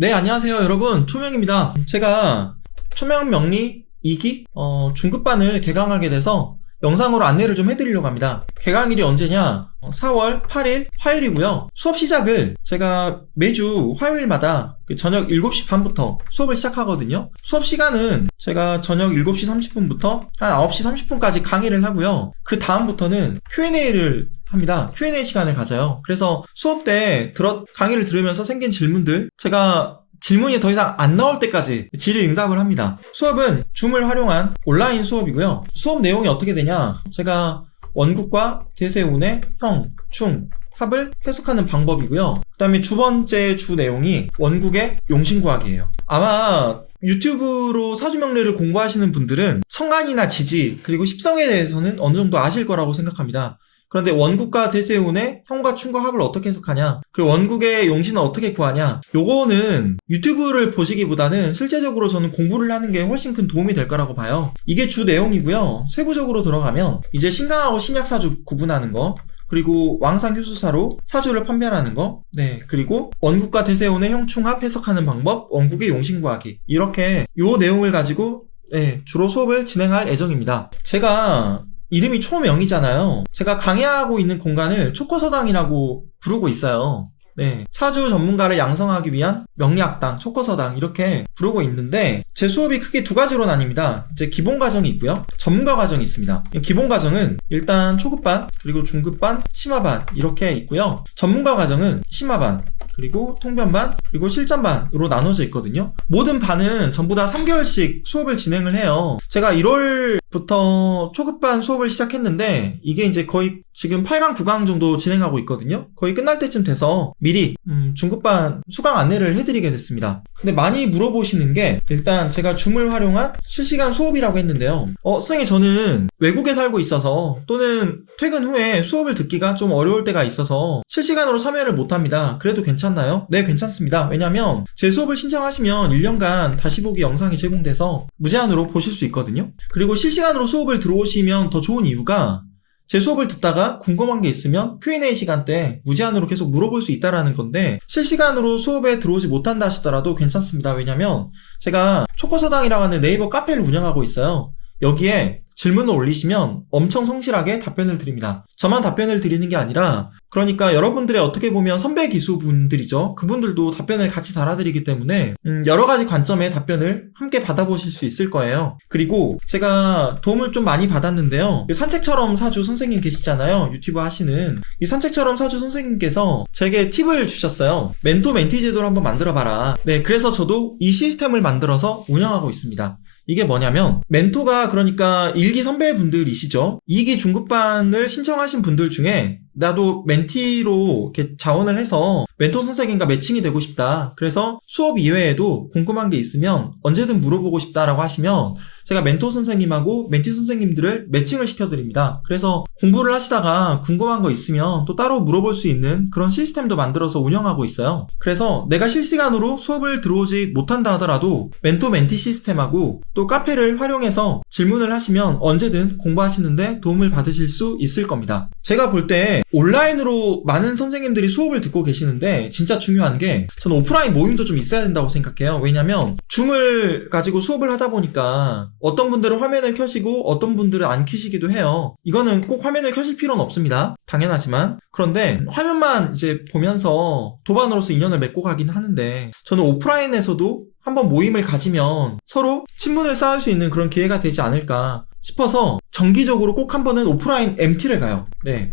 네, 안녕하세요 여러분, 초명입니다. 제가 초명 명리 2기 중급반을 개강하게 돼서 영상으로 안내를 좀 해드리려고 합니다. 개강일이 언제냐? 4월 8일 화요일이고요. 수업 시작을 제가 매주 화요일마다 저녁 7시 반부터 수업을 시작하거든요. 수업 시간은 제가 저녁 7시 30분부터 한 9시 30분까지 강의를 하고요. 그 다음부터는 Q&A를 합니다. Q&A 시간을 가져요. 그래서 수업 때 강의를 들으면서 생긴 질문들, 제가 질문이 더 이상 안 나올 때까지 질의응답을 합니다. 수업은 줌을 활용한 온라인 수업이고요. 수업 내용이 어떻게 되냐? 제가 원국과 대세운의 형, 충, 합을 해석하는 방법이고요. 그 다음에 두 번째 주 내용이 원국의 용신구학이에요. 아마 유튜브로 사주명리를 공부하시는 분들은 성간이나 지지, 그리고 십성에 대해서는 어느 정도 아실 거라고 생각합니다. 그런데 원국과 대세운의 형과 충과 합을 어떻게 해석하냐, 그리고 원국의 용신은 어떻게 구하냐, 요거는 유튜브를 보시기보다는 실제적으로 저는 공부를 하는 게 훨씬 큰 도움이 될 거라고 봐요. 이게 주 내용이고요. 세부적으로 들어가면 이제 신강하고 신약사주 구분하는 거, 그리고 왕상휴수사로 사주를 판별하는 거, 그리고 원국과 대세운의 형충합 해석하는 방법, 원국의 용신구하기, 이렇게 요 내용을 가지고 주로 수업을 진행할 예정입니다. 제가 이름이 초명이잖아요. 제가 강의하고 있는 공간을 초코서당이라고 부르고 있어요. 사주 전문가를 양성하기 위한 명리학당, 초코서당, 이렇게 부르고 있는데, 제 수업이 크게 두 가지로 나뉩니다. 이제 기본 과정이 있고요, 전문가 과정이 있습니다. 기본 과정은 일단 초급반, 그리고 중급반, 심화반 이렇게 있고요. 전문가 과정은 심화반, 그리고 통변반, 그리고 실전반으로 나눠져 있거든요. 모든 반은 전부 다 3개월씩 수업을 진행을 해요. 제가 1월부터 초급반 수업을 시작했는데, 이게 이제 거의 지금 8강, 9강 정도 진행하고 있거든요. 거의 끝날 때쯤 돼서 미리 중급반 수강 안내를 해드리게 됐습니다. 근데 많이 물어보시는 게, 일단 제가 줌을 활용한 실시간 수업이라고 했는데요. 선생님, 저는 외국에 살고 있어서 또는 퇴근 후에 수업을 듣기가 좀 어려울 때가 있어서 실시간으로 참여를 못합니다. 그래도 괜찮나요? 네, 괜찮습니다. 왜냐면 제 수업을 신청하시면 1년간 다시 보기 영상이 제공돼서 무제한으로 보실 수 있거든요. 그리고 실시간으로 수업을 들어오시면 더 좋은 이유가, 제 수업을 듣다가 궁금한 게 있으면 Q&A 시간 때 무제한으로 계속 물어볼 수 있다라는 건데, 실시간으로 수업에 들어오지 못한다 하시더라도 괜찮습니다. 왜냐면 제가 초코서당이라고 하는 네이버 카페를 운영하고 있어요. 여기에 질문을 올리시면 엄청 성실하게 답변을 드립니다. 저만 답변을 드리는 게 아니라, 그러니까 여러분들의 어떻게 보면 선배 기수분들이죠. 그분들도 답변을 같이 달아드리기 때문에 여러 가지 관점의 답변을 함께 받아보실 수 있을 거예요. 그리고 제가 도움을 좀 많이 받았는데요. 산책처럼 사주 선생님 계시잖아요. 유튜브 하시는 이 산책처럼 사주 선생님께서 제게 팁을 주셨어요. 멘토 멘티 제도를 한번 만들어봐라. 그래서 저도 이 시스템을 만들어서 운영하고 있습니다. 이게 뭐냐면, 멘토가 그러니까 1기 선배분들이시죠. 2기 중급반을 신청하신 분들 중에 나도 멘티로 이렇게 자원을 해서 멘토 선생님과 매칭이 되고 싶다, 그래서 수업 이외에도 궁금한 게 있으면 언제든 물어보고 싶다라고 하시면 제가 멘토 선생님하고 멘티 선생님들을 매칭을 시켜드립니다. 그래서 공부를 하시다가 궁금한 거 있으면 또 따로 물어볼 수 있는 그런 시스템도 만들어서 운영하고 있어요. 그래서 내가 실시간으로 수업을 들어오지 못한다 하더라도 멘토 멘티 시스템하고 또 카페를 활용해서 질문을 하시면 언제든 공부하시는데 도움을 받으실 수 있을 겁니다. 제가 볼 때 온라인으로 많은 선생님들이 수업을 듣고 계시는데, 진짜 중요한 게, 저는 오프라인 모임도 좀 있어야 된다고 생각해요. 왜냐면 줌을 가지고 수업을 하다 보니까 어떤 분들은 화면을 켜시고 어떤 분들은 안 켜시기도 해요. 이거는 꼭 화면을 켜실 필요는 없습니다. 당연하지만. 그런데 화면만 이제 보면서 도반으로서 인연을 맺고 가긴 하는데, 저는 오프라인에서도 한번 모임을 가지면 서로 친분을 쌓을 수 있는 그런 기회가 되지 않을까 싶어서 정기적으로 꼭 한 번은 오프라인 MT를 가요.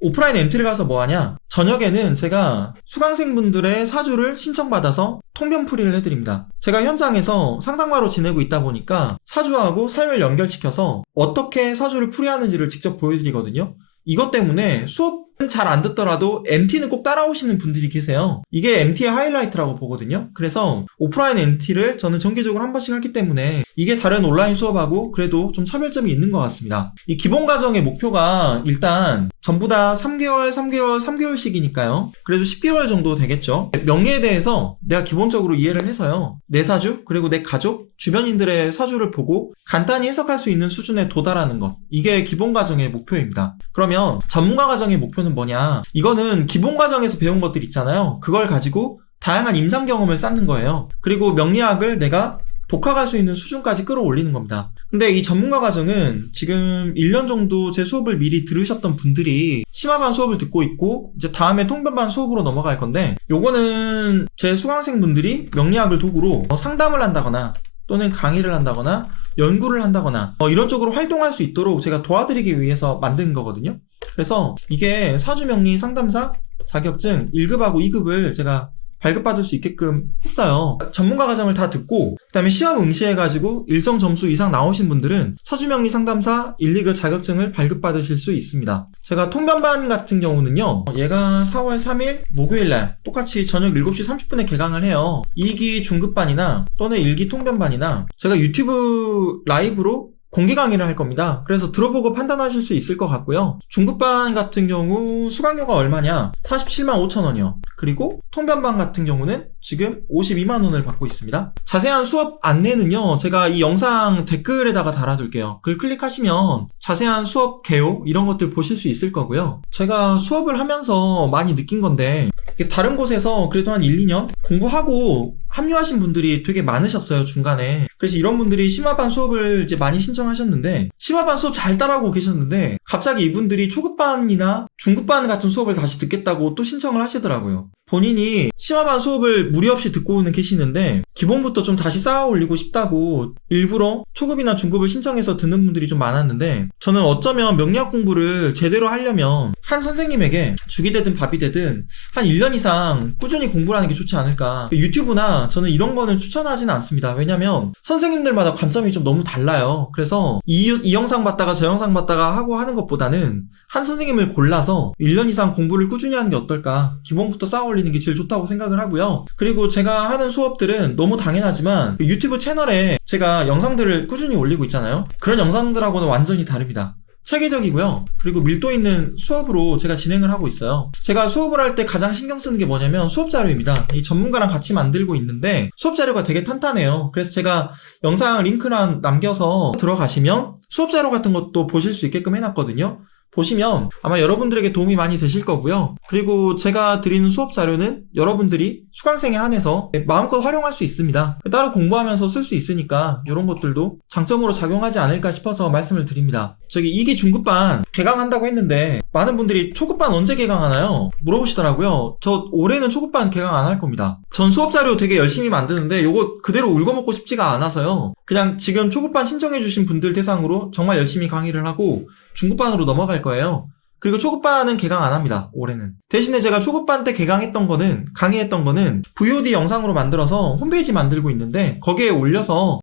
오프라인 MT를 가서 뭐 하냐? 저녁에는 제가 수강생분들의 사주를 신청받아서 통변풀이를 해드립니다. 제가 현장에서 상담가로 지내고 있다 보니까 사주하고 삶을 연결시켜서 어떻게 사주를 풀이하는지를 직접 보여드리거든요. 이것 때문에 수업은 잘 안 듣더라도 MT는 꼭 따라오시는 분들이 계세요. 이게 MT의 하이라이트라고 보거든요. 그래서 오프라인 MT를 저는 정기적으로 한 번씩 하기 때문에 이게 다른 온라인 수업하고 그래도 좀 차별점이 있는 것 같습니다. 이 기본 과정의 목표가 일단 전부 다 3개월씩이니까요. 그래도 10개월 정도 되겠죠. 명리에 대해서 내가 기본적으로 이해를 해서요, 내 사주, 그리고 내 가족, 주변인들의 사주를 보고 간단히 해석할 수 있는 수준에 도달하는 것, 이게 기본 과정의 목표입니다. 그러면 전문가 과정의 목표는 뭐냐? 이거는 기본 과정에서 배운 것들 있잖아요. 그걸 가지고 다양한 임상 경험을 쌓는 거예요. 그리고 명리학을 내가 독학할 수 있는 수준까지 끌어올리는 겁니다. 근데 이 전문가 과정은 지금 1년 정도 제 수업을 미리 들으셨던 분들이 심화반 수업을 듣고 있고 이제 다음에 통변반 수업으로 넘어갈 건데, 요거는 제 수강생 분들이 명리학을 도구로 상담을 한다거나 또는 강의를 한다거나 연구를 한다거나 이런 쪽으로 활동할 수 있도록 제가 도와드리기 위해서 만든 거거든요. 그래서 이게 사주명리 상담사 자격증 1급하고 2급을 제가 발급받을 수 있게끔 했어요. 전문가 과정을 다 듣고 그 다음에 시험 응시해가지고 일정 점수 이상 나오신 분들은 사주명리 상담사 1, 2급 자격증을 발급받으실 수 있습니다. 제가 통변반 같은 경우는요, 얘가 4월 3일 목요일날 똑같이 저녁 7시 30분에 개강을 해요. 2기 중급반이나 또는 1기 통변반이나 제가 유튜브 라이브로 공개 강의를 할 겁니다. 그래서 들어보고 판단하실 수 있을 것 같고요. 중급반 같은 경우 수강료가 얼마냐? 47만 5천 원이요. 그리고 통변반 같은 경우는 지금 52만 원을 받고 있습니다. 자세한 수업 안내는요, 제가 이 영상 댓글에다가 달아둘게요. 글 클릭하시면 자세한 수업 개요 이런 것들 보실 수 있을 거고요. 제가 수업을 하면서 많이 느낀 건데, 다른 곳에서 그래도 한 1, 2년 공부하고 합류하신 분들이 되게 많으셨어요, 중간에. 그래서 이런 분들이 심화반 수업을 이제 많이 신청하셨는데, 심화반 수업 잘 따라오고 계셨는데 갑자기 이분들이 초급반이나 중급반 같은 수업을 다시 듣겠다고 또 신청을 하시더라고요. 본인이 심화반 수업을 무리 없이 듣고 계시는데 기본부터 좀 다시 쌓아 올리고 싶다고 일부러 초급이나 중급을 신청해서 듣는 분들이 좀 많았는데, 저는 어쩌면 명리학 공부를 제대로 하려면 한 선생님에게 죽이 되든 밥이 되든 한 1년 이상 꾸준히 공부를 하는 게 좋지 않을까. 유튜브나 저는 이런 거는 추천하지는 않습니다. 왜냐면 선생님들마다 관점이 좀 너무 달라요. 그래서 이 영상 봤다가 저 영상 봤다가 하고 하는 것보다는 한 선생님을 골라서 1년 이상 공부를 꾸준히 하는 게 어떨까. 기본부터 쌓아 올리는 게 제일 좋다고 생각을 하고요. 그리고 제가 하는 수업들은 너무 당연하지만 유튜브 채널에 제가 영상들을 꾸준히 올리고 있잖아요. 그런 영상들하고는 완전히 다릅니다. 체계적이고요. 그리고 밀도 있는 수업으로 제가 진행을 하고 있어요. 제가 수업을 할 때 가장 신경 쓰는 게 뭐냐면 수업 자료입니다. 이 전문가랑 같이 만들고 있는데 수업 자료가 되게 탄탄해요. 그래서 제가 영상 링크랑 남겨서 들어가시면 수업 자료 같은 것도 보실 수 있게끔 해놨거든요. 보시면 아마 여러분들에게 도움이 많이 되실 거고요. 그리고 제가 드리는 수업 자료는 여러분들이 수강생에 한해서 마음껏 활용할 수 있습니다. 따로 공부하면서 쓸 수 있으니까 이런 것들도 장점으로 작용하지 않을까 싶어서 말씀을 드립니다. 저기 2기 중급반 개강한다고 했는데 많은 분들이 초급반 언제 개강하나요? 물어보시더라고요. 저 올해는 초급반 개강 안 할 겁니다. 전 수업 자료 되게 열심히 만드는데 요거 그대로 울거먹고 싶지가 않아서요. 그냥 지금 초급반 신청해주신 분들 대상으로 정말 열심히 강의를 하고 중급반으로 넘어갈 거예요. 그리고 초급반은 개강 안 합니다, 올해는. 대신에 제가 초급반 때 강의했던 거는 VOD 영상으로 만들어서 홈페이지 만들고 있는데 거기에 올려서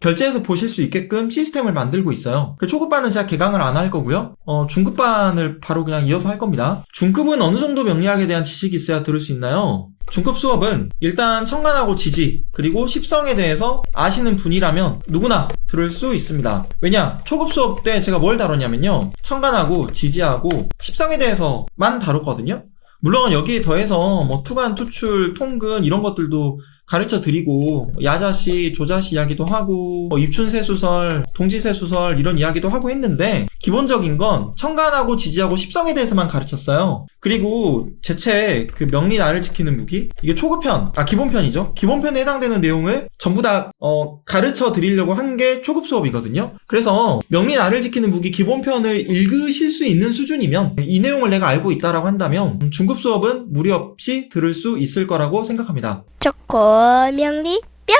결제해서 보실 수 있게끔 시스템을 만들고 있어요. 초급반은 제가 개강을 안 할 거고요. 중급반을 바로 그냥 이어서 할 겁니다. 중급은 어느 정도 명리학에 대한 지식이 있어야 들을 수 있나요? 중급 수업은 일단 천간하고 지지 그리고 십성에 대해서 아시는 분이라면 누구나 들을 수 있습니다. 왜냐? 초급 수업 때 제가 뭘 다뤘냐면요, 천간하고 지지하고 십성에 대해서만 다뤘거든요. 물론 여기에 더해서 투간, 투출, 통근 이런 것들도 가르쳐 드리고 야자시, 조자시 이야기도 하고 입춘세수설, 동지세수설 이런 이야기도 하고 했는데 기본적인 건 천간하고 지지하고 십성에 대해서만 가르쳤어요. 그리고 제 책 그 명리 나를 지키는 무기, 이게 초급편, 기본편이죠. 기본편에 해당되는 내용을 전부 다 가르쳐 드리려고 한 게 초급 수업이거든요. 그래서 명리 나를 지키는 무기 기본편을 읽으실 수 있는 수준이면, 이 내용을 내가 알고 있다라고 한다면 중급 수업은 무리 없이 들을 수 있을 거라고 생각합니다. 명리 뿅!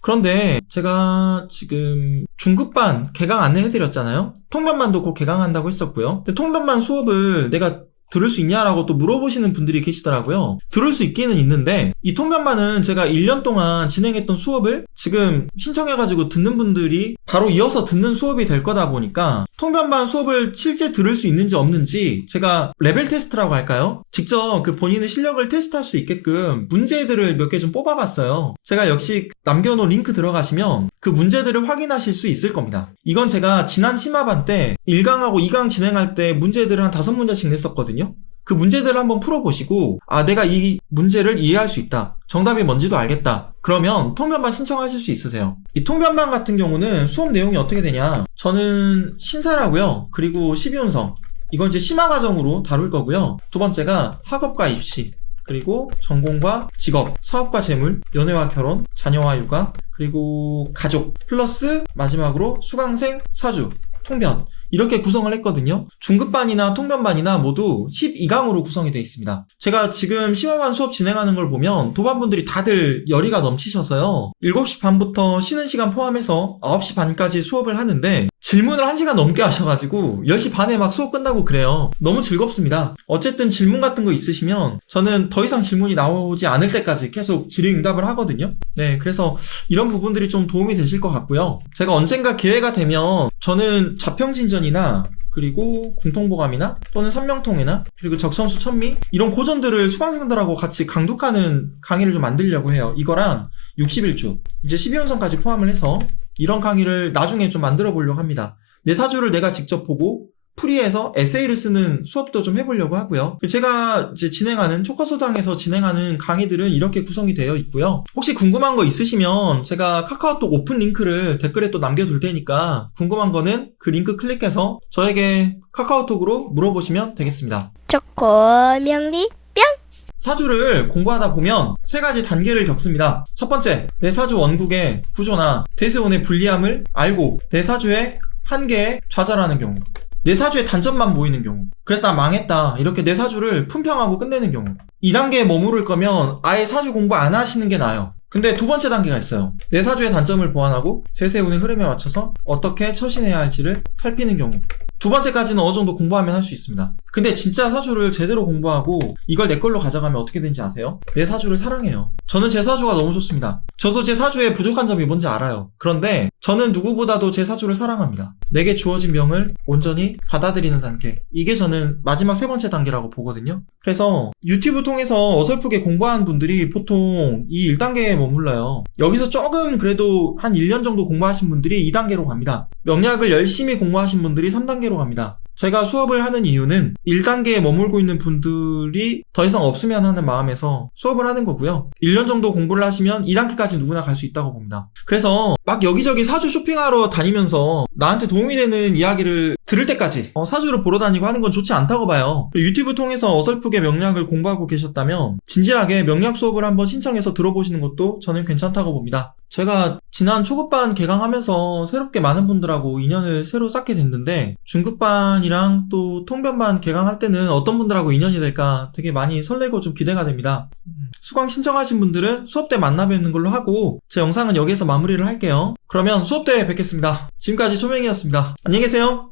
그런데 제가 지금 중급반 개강 안내해드렸잖아요. 통변반도 곧 개강한다고 했었고요. 근데 통변반 수업을 내가 들을 수 있냐라고 또 물어보시는 분들이 계시더라고요. 들을 수 있기는 있는데 이 통변반은 제가 1년 동안 진행했던 수업을 지금 신청해가지고 듣는 분들이 바로 이어서 듣는 수업이 될 거다 보니까 통변반 수업을 실제 들을 수 있는지 없는지 제가 레벨 테스트라고 할까요? 직접 그 본인의 실력을 테스트할 수 있게끔 문제들을 몇 개 좀 뽑아봤어요. 제가 역시 남겨놓은 링크 들어가시면 그 문제들을 확인하실 수 있을 겁니다. 이건 제가 지난 심화반 때 1강하고 2강 진행할 때 문제들을 한 5문제씩 냈었거든요. 그 문제들을 한번 풀어보시고 내가 이 문제를 이해할 수 있다, 정답이 뭔지도 알겠다, 그러면 통변반 신청하실 수 있으세요. 이 통변반 같은 경우는 수업 내용이 어떻게 되냐, 저는 신사라고요. 그리고 12운성 이건 이제 심화 과정으로 다룰 거고요. 두 번째가 학업과 입시, 그리고 전공과 직업, 사업과 재물, 연애와 결혼, 자녀와 육아, 그리고 가족, 플러스 마지막으로 수강생, 사주, 통변 이렇게 구성을 했거든요. 중급반이나 통변반이나 모두 12강으로 구성이 되어 있습니다. 제가 지금 심화반 수업 진행하는 걸 보면 도반분들이 다들 열의가 넘치셔서요. 7시 반부터 쉬는 시간 포함해서 9시 반까지 수업을 하는데 질문을 1시간 넘게 하셔가지고 10시 반에 막 수업 끝나고 그래요. 너무 즐겁습니다. 어쨌든 질문 같은 거 있으시면 저는 더 이상 질문이 나오지 않을 때까지 계속 질의응답을 하거든요. 네, 그래서 이런 부분들이 좀 도움이 되실 것 같고요. 제가 언젠가 기회가 되면 저는 자평진전이나 그리고 공통보감이나 또는 삼명통이나 그리고 적선수 천미 이런 고전들을 수강생들하고 같이 강독하는 강의를 좀 만들려고 해요. 이거랑 61주 이제 12연선까지 포함을 해서 이런 강의를 나중에 좀 만들어 보려고 합니다. 내 사주를 내가 직접 보고 프리해서 에세이를 쓰는 수업도 좀 해보려고 하고요. 제가 이제 진행하는 초커소당에서 진행하는 강의들은 이렇게 구성이 되어 있고요. 혹시 궁금한 거 있으시면 제가 카카오톡 오픈 링크를 댓글에 또 남겨둘 테니까 궁금한 거는 그 링크 클릭해서 저에게 카카오톡으로 물어보시면 되겠습니다. 초코 명리 뿅. 사주를 공부하다 보면 3가지 단계를 겪습니다. 첫 번째, 내 사주 원국의 구조나 대세운의 불리함을 알고 내 사주의 한계에 좌절하는 경우, 내 사주의 단점만 보이는 경우, 그래서 나 망했다 이렇게 내 사주를 품평하고 끝내는 경우. 2단계에 머무를 거면 아예 사주 공부 안 하시는 게 나아요. 근데 두 번째 단계가 있어요. 내 사주의 단점을 보완하고 대세운의 흐름에 맞춰서 어떻게 처신해야 할지를 살피는 경우. 두 번째까지는 어느 정도 공부하면 할 수 있습니다. 근데 진짜 사주를 제대로 공부하고 이걸 내 걸로 가져가면 어떻게 되는지 아세요? 내 사주를 사랑해요. 저는 제 사주가 너무 좋습니다. 저도 제 사주에 부족한 점이 뭔지 알아요. 그런데 저는 누구보다도 제 사주를 사랑합니다. 내게 주어진 명을 온전히 받아들이는 단계. 이게 저는 마지막 3번째 단계라고 보거든요. 그래서 유튜브 통해서 어설프게 공부하는 분들이 보통 이 1단계에 머물러요. 여기서 조금 그래도 한 1년 정도 공부하신 분들이 2단계로 갑니다. 명리학을 열심히 공부하신 분들이 3단계로 갑니다. 제가 수업을 하는 이유는 1단계에 머물고 있는 분들이 더 이상 없으면 하는 마음에서 수업을 하는 거고요. 1년 정도 공부를 하시면 2단계까지 누구나 갈 수 있다고 봅니다. 그래서 막 여기저기 사주 쇼핑하러 다니면서 나한테 도움이 되는 이야기를 들을 때까지 사주를 보러 다니고 하는 건 좋지 않다고 봐요. 유튜브 통해서 어설프게 명리학을 공부하고 계셨다면 진지하게 명리학 수업을 한번 신청해서 들어보시는 것도 저는 괜찮다고 봅니다. 제가 지난 초급반 개강하면서 새롭게 많은 분들하고 인연을 새로 쌓게 됐는데 중급반이랑 또 통변반 개강할 때는 어떤 분들하고 인연이 될까 되게 많이 설레고 좀 기대가 됩니다. 수강 신청하신 분들은 수업 때 만나 뵙는 걸로 하고 제 영상은 여기에서 마무리를 할게요. 그러면 수업 때 뵙겠습니다. 지금까지 초명이었습니다. 안녕히 계세요.